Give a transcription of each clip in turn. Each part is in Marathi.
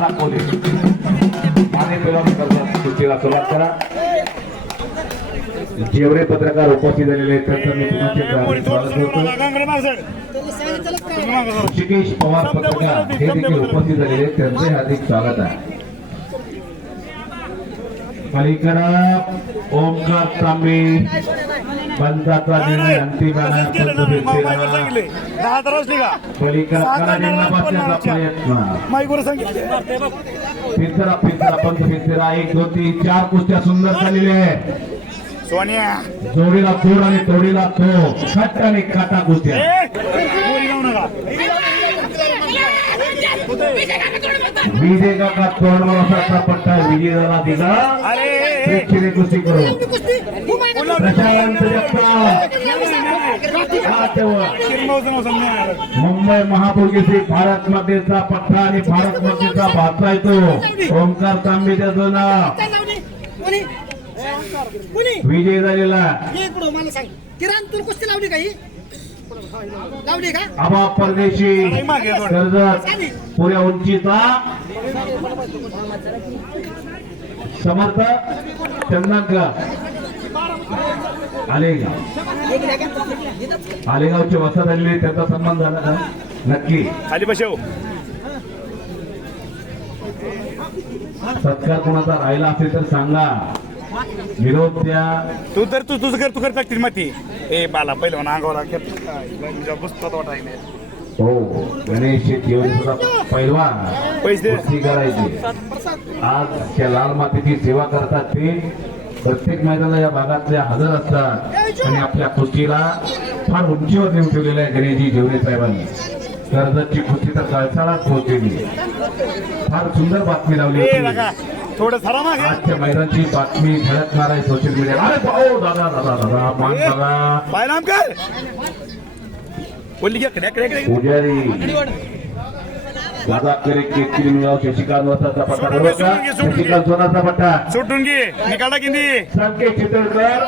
नाना कोले माने पेलवान करतात कुस्तीला सुरुवात करा. जेवढे पत्रकार उपस्थित झालेले आहेत त्यांचं मी पुन्हा स्वागत करतो. ऋषिकेश पवार पत्रकार हे देखील उपस्थित झालेले आहेत त्यांचे हार्दिक स्वागत आहे. पलीकडा ओमकार तांबे पंचाचा निर्णय अंतिम आहे. पलीकडा निर्णयाचा प्रयत्न फिरतरा फिरतरा पंच फिरतरा 1 2 3 4 कुस्त्या सुंदर झालेल्या आहेत. सोनिया जोडीला तोड आणि तोडीला तो खट आणि काटा कुस्त्या. विजय काका तोड असा पट्टा विजय झाला दिला. प्रेक्षणीय कुस्ती करू मुंबई महापौर केसरी भारत मध्येचा पट्टा आणि भारत मध्येचा भाचा येतो. ओमकार तांबे त्याचं नाव विजय झालेला. आबा परदेशी कर्जत पुऱ्या उंचीचा समर्थ चंदनकर आलेगावचे वसत आलेले त्याचा सन्मान झाला का नक्की खाली बसव. सत्कार कोणाचा राहिला असेल तर सांगा. विरोध द्या. तू कर टाकतील माती. ए बाला पहिलं अंगावर पुस्तकात वाटायला. हो गणेश सुद्धा पैलवान पैसे कुस्ती करायची. आज त्या लाल मातीची सेवा करतात ते प्रत्येक मैदानाला या भागातल्या हजर असतात आणि आपल्या कुस्तीला फार उंचीवर नेऊन ठेवलेलं आहे गणेशजी जेवरे साहेबांनी. कर्जतची कुस्ती तर कळसाळात पोहोचलेली. फार सुंदर बातमी लावली थोडं सरा मागे. आजच्या मैदानाची बातमी झळकणार आहे सोशल मीडिया. अरे भाऊ दादा दादा दादा मान बघा. पायलाम कर बोलली पुजारी दादा करे केतकी मिळाव शशिकांत वसाचा पट्टा बरोबर का. शशिकांत सोनाचा पट्टा सुटून घे निकाला किंदी संकेत चितळकर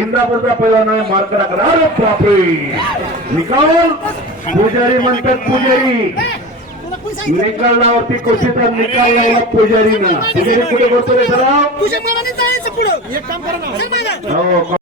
इंदापूरचा पैलवान आहे. मार्करा करा. अरे बापरे निकाल. पुजारी म्हणतात पुजारी निकाल लावती कुस्तीचा निकाल लावला पुजारी. पुजारी पुढे बसतो रे सराव.